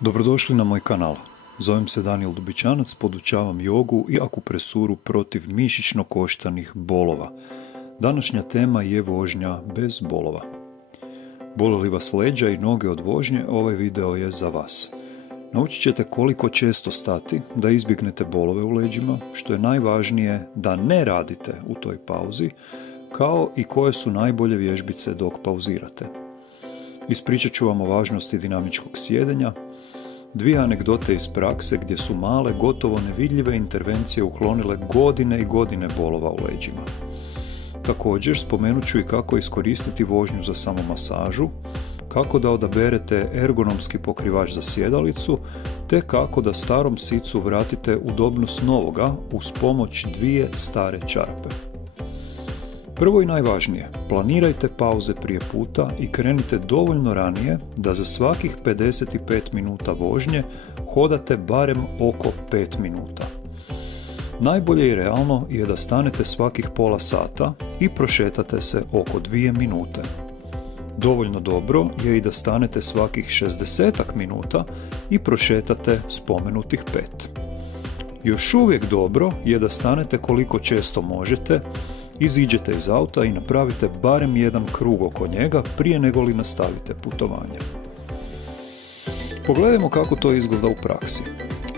Dobrodošli na moj kanal. Zovem se Danijel Dubičanac, podučavam jogu i akupresuru protiv mišićno-koštanih bolova. Današnja tema je vožnja bez bolova. Bole li vas leđa i noge od vožnje, ovaj video je za vas. Naučit ćete koliko često stati da izbjegnete bolove u leđima, što je najvažnije da ne radite u toj pauzi, kao i koje su najbolje vježbice dok pauzirate. Ispričat ću vam o važnosti dinamičkog sjedenja, dvije anegdote iz prakse gdje su male, gotovo nevidljive intervencije uklonile godine i godine bolova u leđima. Također spomenut ću i kako iskoristiti vožnju za samomasažu, kako da odaberete ergonomski pokrivač za sjedalicu, te kako da starom sicu vratite udobnost novoga uz pomoć dvije stare čarape. Prvo i najvažnije, planirajte pauze prije puta i krenite dovoljno ranije da za svakih 55 minuta vožnje hodate barem oko 5 minuta. Najbolje i realno je da stanete svakih pola sata i prošetate se oko 2 minute. Dovoljno dobro je i da stanete svakih 60 minuta i prošetate spomenutih 5. Još uvijek dobro je da stanete koliko često možete, iziđete iz auta i napravite barem jedan krug oko njega prije nego li nastavite putovanje. Pogledajmo kako to izgleda u praksi.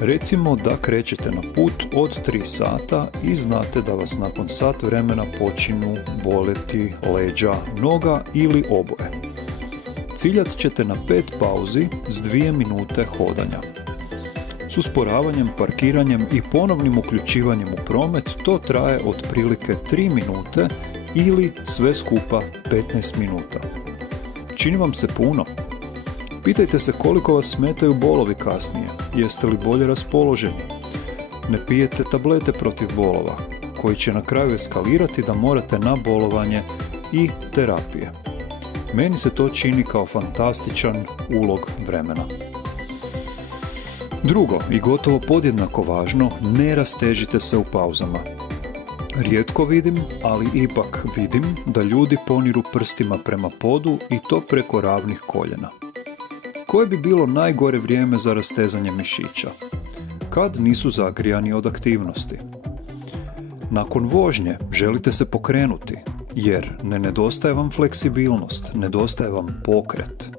Recimo da krećete na put od 3 sata i znate da vas nakon sat vremena počinu boleti leđa, noga ili oboje. Ciljat ćete na 5 pauzi s 2 minute hodanja. S usporavanjem, parkiranjem i ponovnim uključivanjem u promet to traje otprilike 3 minute ili sve skupa 15 minuta. Čini vam se puno? Pitajte se koliko vas smetaju bolovi kasnije, jeste li bolje raspoloženi? Ne pijete tablete protiv bolova, koji će na kraju eskalirati da morate na bolovanje i terapije. Meni se to čini kao fantastičan ulog vremena. Drugo, i gotovo podjednako važno, ne rastežite se u pauzama. Rijetko vidim, ali ipak vidim da ljudi poniru prstima prema podu i to preko ravnih koljena. Koje bi bilo najgore vrijeme za rastezanje mišića? Kad nisu zagrijani od aktivnosti. Nakon vožnje želite se pokrenuti, jer ne nedostaje vam fleksibilnost, nedostaje vam pokret.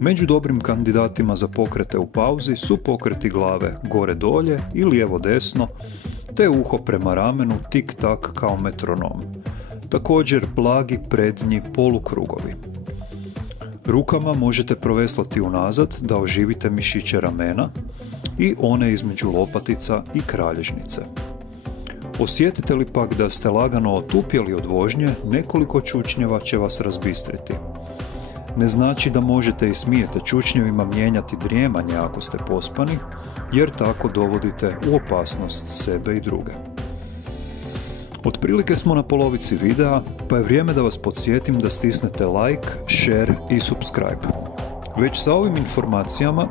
Među dobrim kandidatima za pokrete u pauzi su pokreti glave gore-dolje i lijevo-desno, te uho prema ramenu tik-tak kao metronom. Također blagi prednji polukrugovi. Rukama možete proveslati unazad da oživite mišiće ramena i one između lopatica i kralježnice. Osjetite li pak da ste lagano otupjeli od vožnje, nekoliko čučnjeva će vas razbistriti. Ne znači da možete i smijete čučnjevima mijenjati drijemanje ako ste pospani, jer tako dovodite u opasnost sebe i druge. Otprilike smo na polovici videa, pa je vrijeme da vas podsjetim da stisnete like, share i subscribe. Već sa ovim informacijama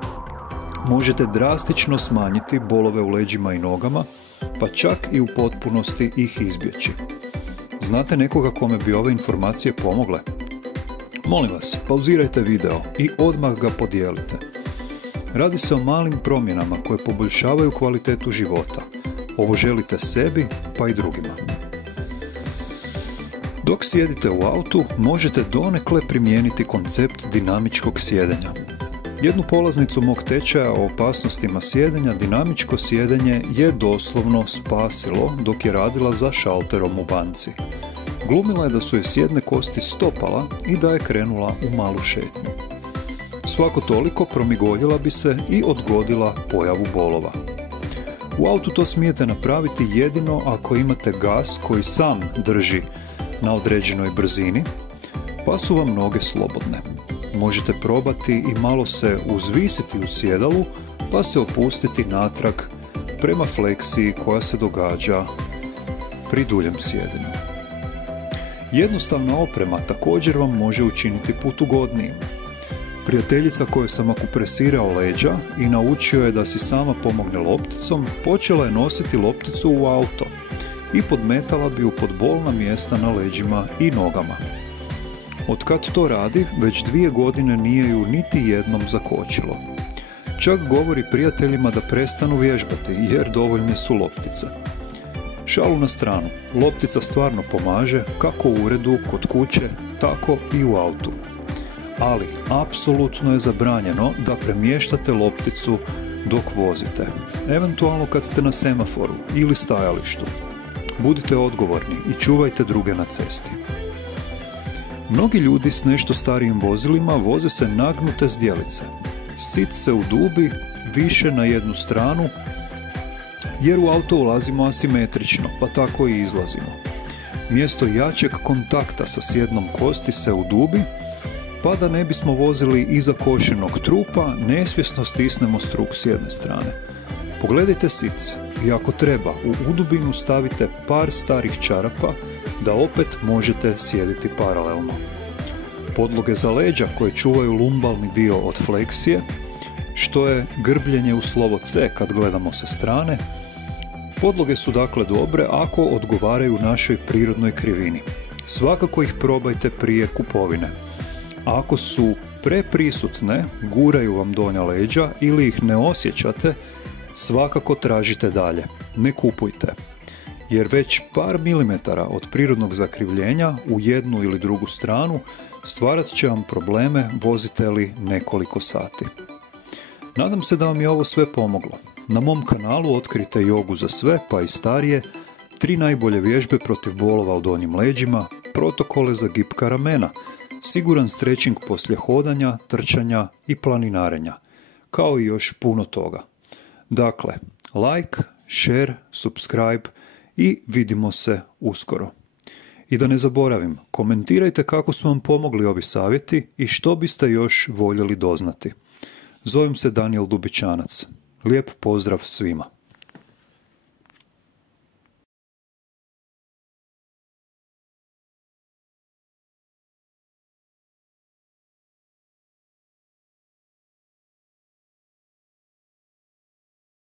možete drastično smanjiti bolove u leđima i nogama, pa čak i u potpunosti ih izbjeći. Znate nekoga kome bi ove informacije pomogle? Molim vas, pauzirajte video i odmah ga podijelite. Radi se o malim promjenama koje poboljšavaju kvalitetu života. Ovo želite sebi, pa i drugima. Dok sjedite u autu, možete donekle primijeniti koncept dinamičkog sjedenja. Jednu polaznicu mog tečaja o opasnostima sjedenja, dinamičko sjedenje je doslovno spasilo dok je radila za šalterom u banci. Glumila je da su joj s jedne kosti stopala i da je krenula u malu šetnju. Svako toliko promigoljila bi se i odgodila pojavu bolova. U autu to smijete napraviti jedino ako imate gas koji sam drži na određenoj brzini, pa su vam noge slobodne. Možete probati i malo se uzvisiti u sjedalu, pa se opustiti natrag prema fleksiji koja se događa pri duljem sjedenju. Jednostavna oprema također vam može učiniti put ugodnijim. Prijateljica kojoj sam akupresirao leđa i naučio je da si sama pomogne lopticom, počela je nositi lopticu u auto i podmetala bi ju pod bolna mjesta na leđima i nogama. Otkad to radi, već 2 godine nije ju niti jednom zakočilo. Čak govori prijateljima da prestanu vježbati jer dovoljne su loptice. Šalu na stranu, loptica stvarno pomaže kako u uredu, kod kuće, tako i u autu. Ali, apsolutno je zabranjeno da premještate lopticu dok vozite, eventualno kad ste na semaforu ili stajalištu. Budite odgovorni i čuvajte druge na cesti. Mnogi ljudi s nešto starijim vozilima voze se nagnute zdjelice. Sit se udubi više na jednu stranu jer u auto ulazimo asimetrično, pa tako i izlazimo. Mjesto jačeg kontakta sa sjednom kosti se udubi, pa da ne bismo vozili iza košenog trupa, nesvjesno stisnemo struk s jedne strane. Pogledajte sic i ako treba, u udubinu stavite par starih čarapa da opet možete sjediti paralelno. Podloge za leđa koje čuvaju lumbalni dio od fleksije, što je grbljenje u slovo C kad gledamo sa strane. Podloge su dakle dobre ako odgovaraju našoj prirodnoj krivini. Svakako ih probajte prije kupovine. A ako su preprisutne, guraju vam donja leđa ili ih ne osjećate, svakako tražite dalje. Ne kupujte. Jer već par milimetara od prirodnog zakrivljenja u jednu ili drugu stranu stvarat će vam probleme vozite li nekoliko sati. Nadam se da vam je ovo sve pomoglo. Na mom kanalu otkrijte jogu za sve, pa i starije, 3 najbolje vježbe protiv bolova u donjim leđima, protokole za gibka ramena, siguran stretching poslije hodanja, trčanja i planinarenja, kao i još puno toga. Dakle, like, share, subscribe i vidimo se uskoro. I da ne zaboravim, komentirajte kako su vam pomogli ovi savjeti i što biste još voljeli doznati. Zovem se Danijel Dubičanac. Lijep pozdrav svima.